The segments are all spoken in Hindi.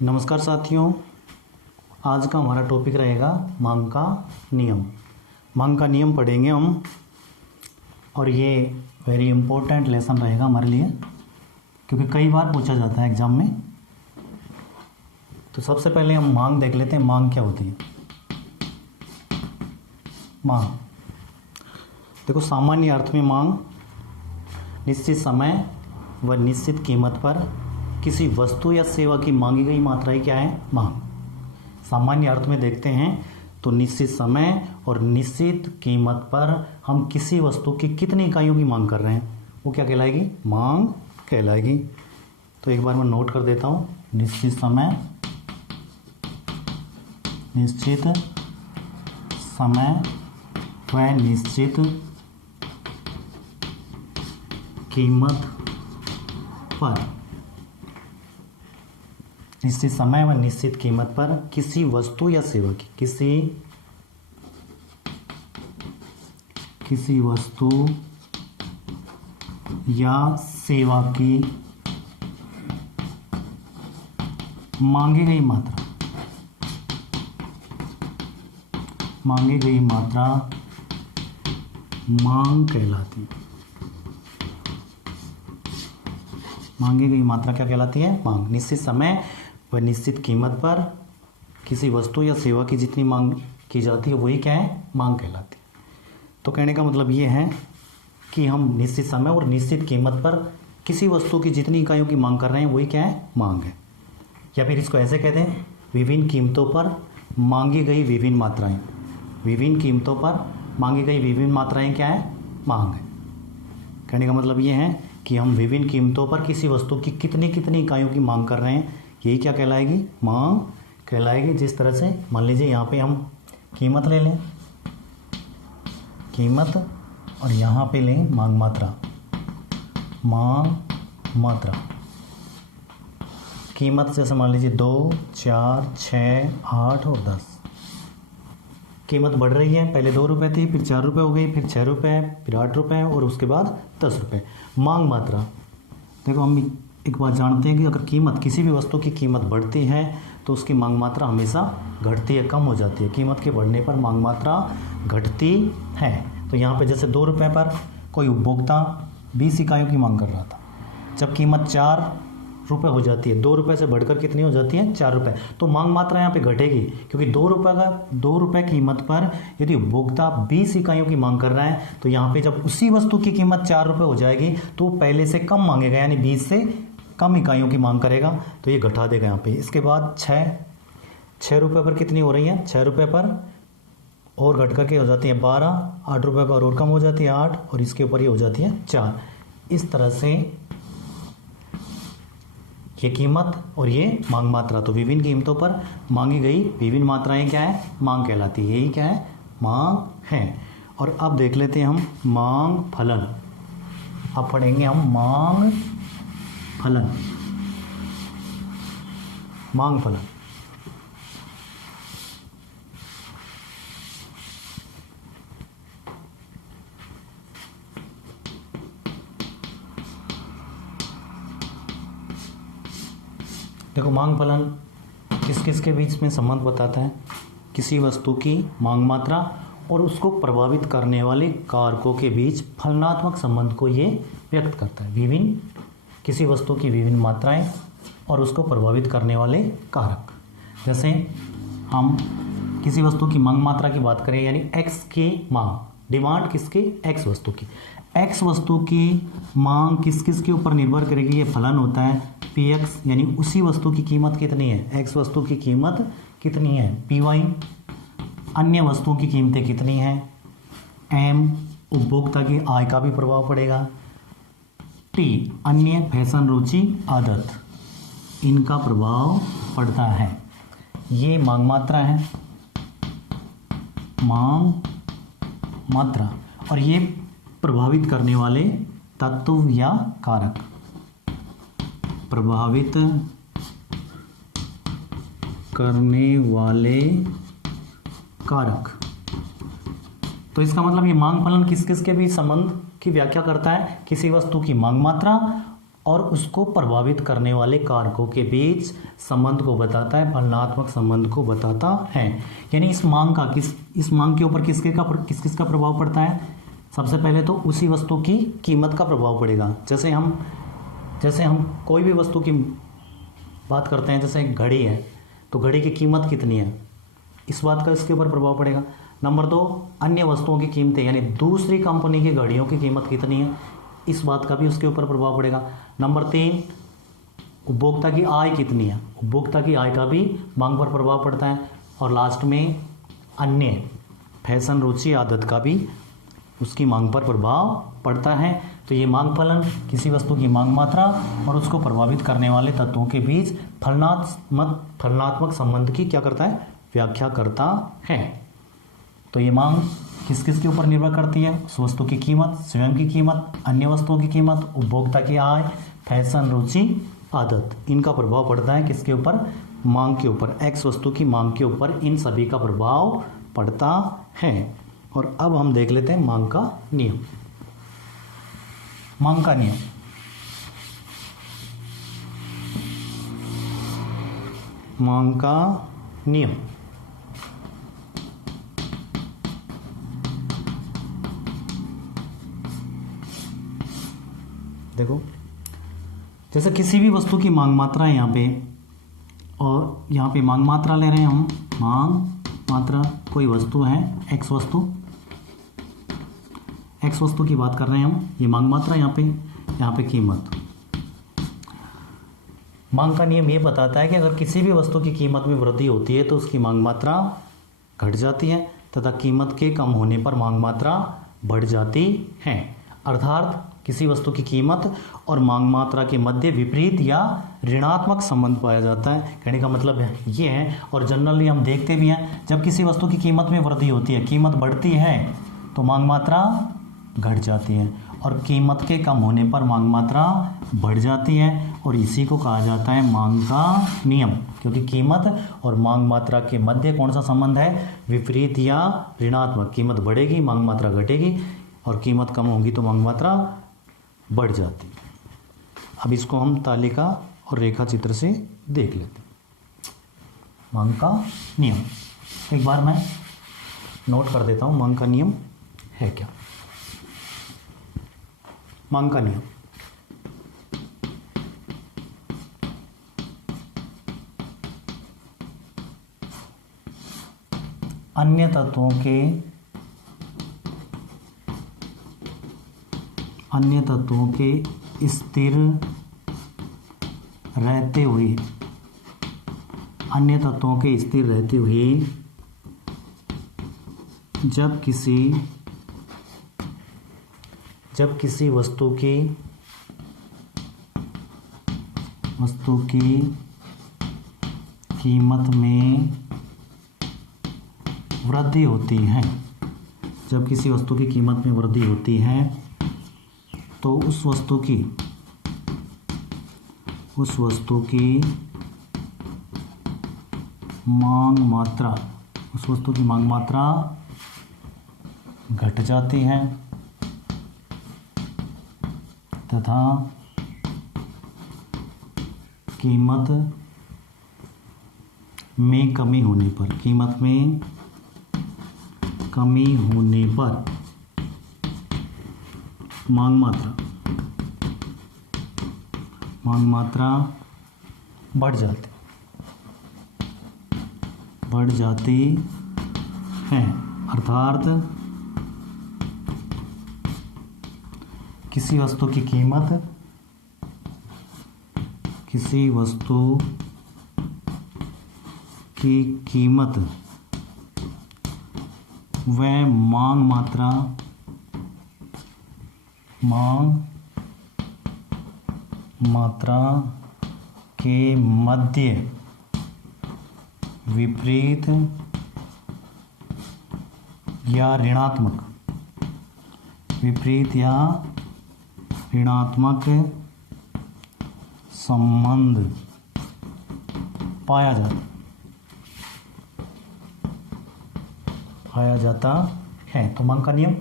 नमस्कार साथियों, आज का हमारा टॉपिक रहेगा मांग का नियम। मांग का नियम पढ़ेंगे हम और ये वेरी इम्पोर्टेंट लेसन रहेगा हमारे लिए, क्योंकि कई बार पूछा जाता है एग्ज़ाम में। तो सबसे पहले हम मांग देख लेते हैं। मांग क्या होती है? मांग देखो, सामान्य अर्थ में मांग निश्चित समय व निश्चित कीमत पर किसी वस्तु या सेवा की मांगी गई मात्रा ही क्या है? मांग। सामान्य अर्थ में देखते हैं तो निश्चित समय और निश्चित कीमत पर हम किसी वस्तु की कितनी इकाइयों की मांग कर रहे हैं, वो क्या कहलाएगी? मांग कहलाएगी। तो एक बार मैं नोट कर देता हूँ। निश्चित समय, निश्चित समय व निश्चित कीमत पर, निश्चित समय व निश्चित कीमत पर किसी वस्तु या सेवा की, किसी वस्तु या सेवा की मांगी गई मात्रा, मांग कहलाती है। मांगी गई मात्रा क्या कहलाती है? मांग। निश्चित समय व निश्चित कीमत पर किसी वस्तु या सेवा की जितनी मांग की जाती है वही क्या है? मांग कहलाती है। तो कहने का मतलब ये है कि हम निश्चित समय और निश्चित कीमत पर किसी वस्तु की जितनी इकाइयों की मांग कर रहे हैं वही क्या है? मांग है। या फिर इसको ऐसे कहते हैं, विभिन्न कीमतों पर मांगी गई विभिन्न मात्राएं। विभिन्न कीमतों पर मांगी गई विभिन्न मात्राएं क्या है? मांग है। कहने का मतलब ये है कि हम विभिन्न कीमतों पर किसी वस्तु की कितनी इकाइयों की मांग कर रहे हैं, यही क्या कहलाएगी? मांग कहलाएगी। जिस तरह से मान लीजिए यहाँ पे हम कीमत ले लें, कीमत, और यहाँ पे लें मांग मात्रा। मांग मात्रा कीमत जैसे मान लीजिए 2, 4, 6, 8 और 10। कीमत बढ़ रही है, पहले 2 रुपये थी, फिर 4 रुपये हो गई, फिर 6 रुपये, फिर 8 रुपये और उसके बाद 10 रुपये। मांग मात्रा देखो, हम एक बात जानते हैं कि अगर कीमत, किसी भी वस्तु की कीमत बढ़ती है तो उसकी मांग मात्रा हमेशा घटती है, कम हो जाती है। कीमत के बढ़ने पर मांग मात्रा घटती है। तो यहाँ पे जैसे 2 रुपये पर कोई उपभोक्ता 20 इकाइयों की मांग कर रहा था, जब कीमत 4 रुपये हो जाती है, 2 रुपये से बढ़कर कितनी हो जाती है? 4 रुपये। तो मांग मात्रा यहाँ पे घटेगी, क्योंकि 2 रुपये कीमत पर यदि उपभोक्ता 20 इकाइयों की मांग कर रहा है तो यहाँ पे जब उसी वस्तु की कीमत 4 रुपये हो जाएगी तो पहले से कम मांगेगा, यानी 20 से कम इकाइयों की मांग करेगा, तो ये घटा देगा यहाँ पे। इसके बाद 6 रुपये पर कितनी हो रही है? 6 रुपये पर और घट करके हो जाती है 12, 8 रुपये पर और कम हो जाती है 8, और इसके ऊपर ये हो जाती है 4। इस तरह से ये कीमत और ये मांग मात्रा, तो विभिन्न कीमतों पर मांगी गई विभिन्न मात्राएं क्या है? मांग कहलाती है। यही क्या है? मांग है। और अब देख लेते हैं हम मांग फलन। अब पढ़ेंगे हम मांग फलन। मांग फलन देखो, मांग फलन किस के बीच में संबंध बताता है? किसी वस्तु की मांग मात्रा और उसको प्रभावित करने वाले कारकों के बीच फलनात्मक संबंध को ये व्यक्त करता है। विभिन्न, किसी वस्तु की विभिन्न मात्राएं और उसको प्रभावित करने वाले कारक। जैसे हम किसी वस्तु की मांग मात्रा की बात करें, यानी एक्स की मांग, डिमांड किसकी? एक्स वस्तु की। एक्स वस्तु की मांग किस के ऊपर निर्भर करेगी? ये फलन होता है पी एक्स, यानी उसी वस्तु की कीमत कितनी है? एक्स वस्तु की कीमत कितनी है? पी वाई, अन्य वस्तुओं की कीमतें कितनी हैं? एम, उपभोक्ता की आय का भी प्रभाव पड़ेगा। टी, अन्य फैशन, रुचि, आदत, इनका प्रभाव पड़ता है। ये मांग मात्रा है, मांग मात्रा। और ये प्रभावित करने वाले तत्व या कारक, प्रभावित करने वाले कारक। तो इसका मतलब ये मांग फलन किस के बीच संबंध की व्याख्या करता है? किसी वस्तु की मांग मात्रा और उसको प्रभावित करने वाले कारकों के बीच संबंध को बताता है, फलनात्मक संबंध को बताता है। यानी इस मांग के ऊपर किस किसका प्रभाव पड़ता है? सबसे पहले तो उसी वस्तु की कीमत का प्रभाव पड़ेगा। जैसे हम कोई भी वस्तु की बात करते हैं, जैसे घड़ी है तो घड़ी की कीमत कितनी है, इस बात का इसके ऊपर प्रभाव पड़ेगा। नंबर 2, अन्य वस्तुओं की कीमतें, यानी दूसरी कंपनी की घड़ियों की कीमत कितनी है, इस बात का भी उसके ऊपर प्रभाव पड़ेगा। नंबर 3, उपभोक्ता की आय कितनी है, उपभोक्ता की आय का भी मांग पर प्रभाव पड़ता है। और लास्ट में अन्य फैशन, रुचि, आदत का भी उसकी मांग पर प्रभाव पड़ता है। तो ये मांग फलन किसी वस्तु की मांग मात्रा और उसको प्रभावित करने वाले तत्वों के बीच फलनात्मक संबंध की क्या करता है? व्याख्या करता है। तो ये मांग किस किस के ऊपर निर्भर करती है? उस वस्तु की कीमत, स्वयं की कीमत, अन्य वस्तुओं की कीमत, उपभोक्ता की आय, फैशन, रुचि, आदत, इनका प्रभाव पड़ता है किसके ऊपर? मांग के ऊपर। एक्स वस्तु की मांग के ऊपर इन सभी का प्रभाव पड़ता है। और अब हम देख लेते हैं मांग का नियम। मांग का नियम, मांग का नियम देखो, जैसे किसी भी वस्तु की मांग मात्रा है यहाँ पे, और यहाँ पे मांग मात्रा ले रहे हैं हम, मांग मात्रा, कोई वस्तु है एक्स वस्तु की बात कर रहे हैं हम, ये मांग मात्रा यहाँ पे कीमत। मांग का नियम ये बताता है कि अगर किसी भी वस्तु की कीमत में वृद्धि होती है तो उसकी मांग मात्रा घट जाती है तथा कीमत के कम होने पर मांग मात्रा बढ़ जाती है। अर्थात किसी वस्तु की कीमत और मांग मात्रा के मध्य विपरीत या ऋणात्मक संबंध पाया जाता है। कहने का मतलब ये है, और जनरली हम देखते भी हैं, जब किसी वस्तु की कीमत में वृद्धि होती है, कीमत बढ़ती है तो मांग मात्रा घट जाती है, और कीमत के कम होने पर मांग मात्रा बढ़ जाती है। और इसी को कहा जाता है मांग का नियम, क्योंकि कीमत और मांग मात्रा के मध्य कौन सा संबंध है? विपरीत या ऋणात्मक। कीमत बढ़ेगी, मांग मात्रा घटेगी, और कीमत कम होगी तो मांग मात्रा बढ़ जाती है। अब इसको हम तालिका और रेखा चित्र से देख लेते हैं। मांग का नियम एक बार मैं नोट कर देता हूँ, मांग का नियम है क्या। मांग का नियम, अन्य तत्वों के स्थिर रहते हुए, अन्य तत्वों के स्थिर रहते हुए जब किसी वस्तु की कीमत में वृद्धि होती है, जब किसी वस्तु की कीमत में वृद्धि होती है तो उस वस्तु की मांग मात्रा घट जाती है तथा कीमत में कमी होने पर मांग मात्रा बढ़ जाती है। अर्थात किसी वस्तु की कीमत व मांग मात्रा के मध्य विपरीत या ऋणात्मक संबंध पाया जाता है। तो मांग का नियम,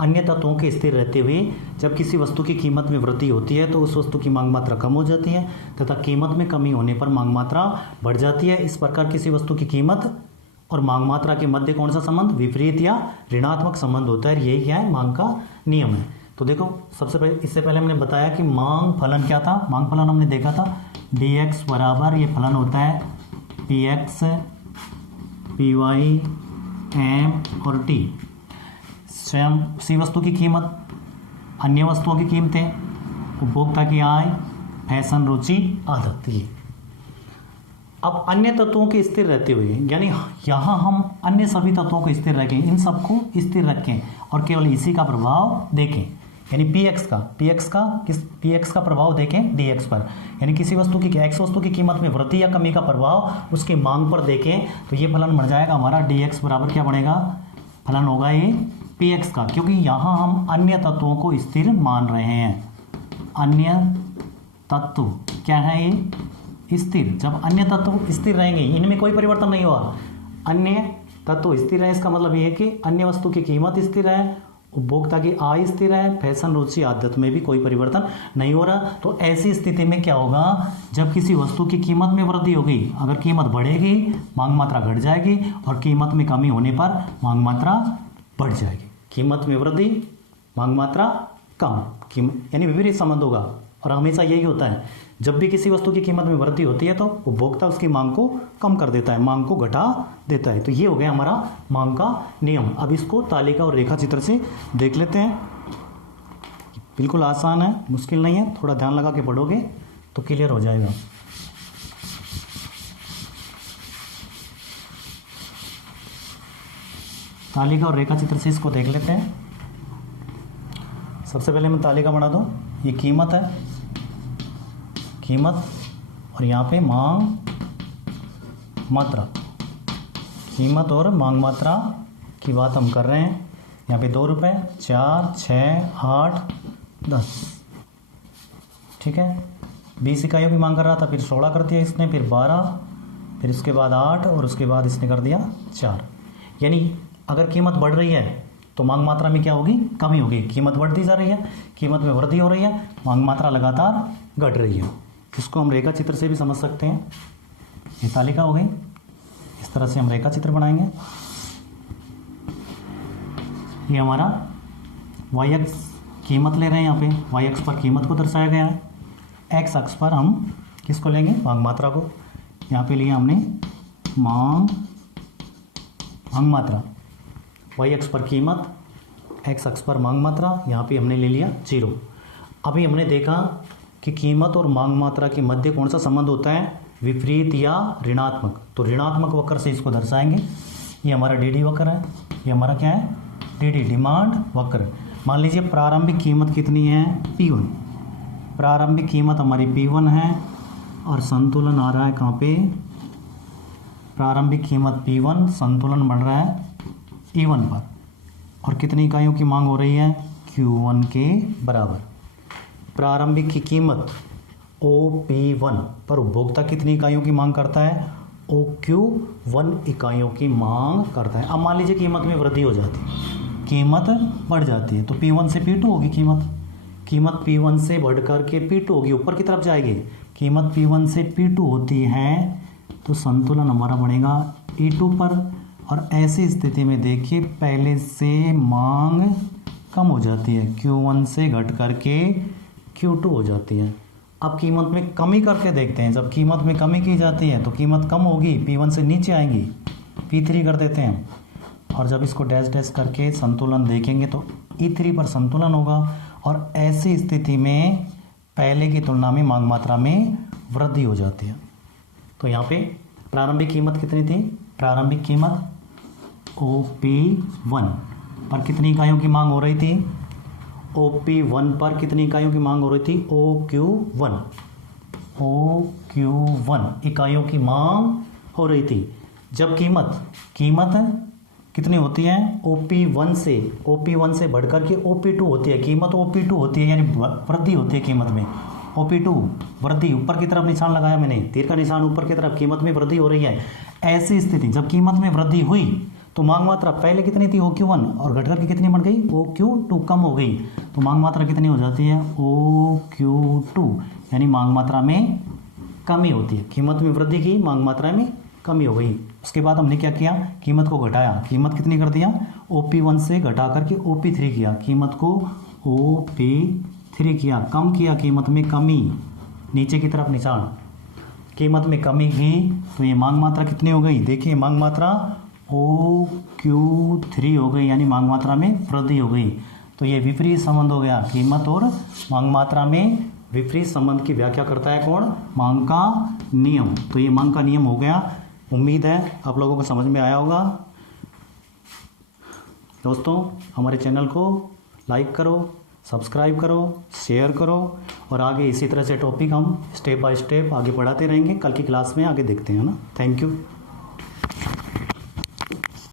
अन्य तत्वों के स्थिर रहते हुए जब किसी वस्तु की कीमत में वृद्धि होती है तो उस वस्तु की मांग मात्रा कम हो जाती है तथा कीमत में कमी होने पर मांग मात्रा बढ़ जाती है। इस प्रकार किसी वस्तु की कीमत और मांग मात्रा के मध्य कौन सा संबंध, विपरीत या ऋणात्मक संबंध होता है। यही क्या है, मांग का नियम है। तो देखो सबसे पहले, इससे पहले हमने बताया कि मांग फलन क्या था। मांग फलन हमने देखा था dx बराबर, ये फलन होता है px py m और t। स्वयं उसी वस्तु की कीमत, अन्य वस्तुओं की कीमतें, उपभोक्ता की आय, फैशन, रुचि, आदत। ये अब अन्य तत्वों के स्थिर रहते हुए, यानी यहाँ हम अन्य सभी तत्वों को स्थिर रखें, इन सबको स्थिर रखें और केवल इसी का प्रभाव देखें, यानी px का प्रभाव देखें dx पर, यानी किसी वस्तु की x वस्तु की कीमत में वृद्धि या कमी का प्रभाव उसकी मांग पर देखें, तो ये फलन बन जाएगा हमारा dx बराबर क्या बनेगा, फलन होगा ये px का, क्योंकि यहाँ हम अन्य तत्वों को स्थिर मान रहे हैं। अन्य तत्व क्या है, ये स्थिर। जब अन्य तत्व स्थिर रहेंगे, इनमें कोई परिवर्तन नहीं हुआ, अन्य तत्व स्थिर है, इसका मतलब ये है कि अन्य वस्तु की कीमत स्थिर है, उपभोक्ता की आय स्थिर है, फैशन, रुचि, आदत में भी कोई परिवर्तन नहीं हो रहा। तो ऐसी स्थिति में क्या होगा, जब किसी वस्तु की कीमत में वृद्धि होगी, अगर कीमत बढ़ेगी मांग मात्रा घट जाएगी और कीमत में कमी होने पर मांग मात्रा बढ़ जाएगी। कीमत में वृद्धि, मांग मात्रा कम, यानी विपरीत संबंध होगा। और हमेशा यही होता है, जब भी किसी वस्तु की कीमत में वृद्धि होती है तो उपभोक्ता उसकी मांग को कम कर देता है, मांग को घटा देता है। तो ये हो गया हमारा मांग का नियम। अब इसको तालिका और रेखा चित्र से देख लेते हैं। बिल्कुल आसान है, मुश्किल नहीं है, थोड़ा ध्यान लगा के पढ़ोगे तो क्लियर हो जाएगा। तालिका और रेखा चित्र से इसको देख लेते हैं। सबसे पहले मैं तालिका बना दूं। ये कीमत है, कीमत, और यहाँ पे मांग मात्रा। कीमत और मांग मात्रा की बात हम कर रहे हैं। यहाँ पे 2 रुपये, 4, 6, 8, 10, ठीक है। 20 इकाइयों की मांग कर रहा था, फिर 16 कर दिया इसने, फिर 12, फिर उसके बाद 8 और उसके बाद इसने कर दिया 4। यानी अगर कीमत बढ़ रही है तो मांग मात्रा में क्या होगी, कमी होगी। कीमत बढ़ती जा रही है, कीमत में वृद्धि हो रही है, मांग मात्रा लगातार घट रही है। इसको हम रेखा चित्र से भी समझ सकते हैं। ये तालिका हो गई, इस तरह से हम रेखा चित्र बनाएंगे। ये हमारा वाई एक्स कीमत ले रहे हैं, यहाँ पे वाई एक्स पर कीमत को दर्शाया गया है। एक्स अक्ष पर हम किसको लेंगे, मांग मात्रा को। यहाँ पे लिया हमने मांग मात्रा, वाई एक्स पर कीमत, एक्स अक्ष पर मांग मात्रा, यहाँ पे हमने ले लिया 0। अभी हमने देखा कि कीमत और मांग मात्रा के मध्य कौन सा संबंध होता है, विपरीत या ऋणात्मक। तो ऋणात्मक वक्र से इसको दर्शाएंगे। ये हमारा डी वक्र है, ये हमारा क्या है, डी डिमांड वक्र। मान लीजिए प्रारंभिक कीमत कितनी है, P1। प्रारंभिक कीमत हमारी P1 है और संतुलन आ रहा है कहाँ पे, प्रारंभिक कीमत P1, संतुलन बढ़ रहा है E1 पर, और कितनी इकाइयों की मांग हो रही है, Q1 के बराबर। प्रारंभिक की कीमत OP1 पर उपभोक्ता कितनी इकाइयों की मांग करता है, OQ1 इकाइयों की मांग करता है। अब मान लीजिए कीमत में वृद्धि हो जाती है, कीमत बढ़ जाती है, तो P1 से P2 होगी कीमत P1 से बढ़ कर के P2 होगी, ऊपर की तरफ जाएगी। कीमत P1 से P2 होती है तो संतुलन हमारा बनेगा E2 पर। और ऐसी स्थिति में देखिए पहले से मांग कम हो जाती है, Q1 से घट करके Q2 हो जाती है। अब कीमत में कमी करके देखते हैं। जब कीमत में कमी की जाती है तो कीमत कम होगी, P1 से नीचे आएंगी, P3 कर देते हैं। और जब इसको डैश डैश करके संतुलन देखेंगे तो E3 पर संतुलन होगा। और ऐसी स्थिति में पहले की तुलना में मांग मात्रा में वृद्धि हो जाती है। तो यहाँ पे प्रारंभिक कीमत कितनी थी, प्रारंभिक कीमत OP1 पर कितनी इकाइयों की मांग हो रही थी, OP1 पर कितनी इकाइयों की मांग हो रही थी, OQ1 इकाइयों की मांग हो रही थी। जब कीमत कितनी होती है, OP1 से बढ़कर के OP2 होती है, कीमत OP2 होती है, यानी वृद्धि होती है कीमत में। OP2 वृद्धि, ऊपर की तरफ निशान लगाया मैंने, तीर का निशान ऊपर की तरफ, कीमत में वृद्धि हो रही है। ऐसी स्थिति जब कीमत में वृद्धि हुई तो मांग मात्रा पहले कितनी थी OQ1 और घट करके कितनी बन गई OQ2, कम हो गई। तो मांग मात्रा कितनी हो जाती है OQ2, यानी मांग मात्रा में कमी होती है। कीमत में वृद्धि की, मांग मात्रा में कमी हो गई। उसके बाद हमने क्या किया, कीमत को घटाया। कीमत कितनी कर दिया OP1 से घटा करके OP3 किया, कीमत को OP3 किया, कम किया, कीमत में कमी, नीचे की तरफ निशान, कीमत में कमी की। तो ये मांग मात्रा कितनी हो गई, देखिए मांग मात्रा OQ3 हो गई, यानी मांग मात्रा में वृद्धि हो गई। तो ये विपरीत संबंध हो गया। कीमत और मांग मात्रा में विपरीत संबंध की व्याख्या करता है कौन, मांग का नियम। तो ये मांग का नियम हो गया। उम्मीद है आप लोगों को समझ में आया होगा। दोस्तों हमारे चैनल को लाइक करो, सब्सक्राइब करो, शेयर करो और आगे इसी तरह से टॉपिक हम स्टेप बाय स्टेप आगे बढ़ाते रहेंगे। कल की क्लास में आगे देखते हैं ना। Thank you.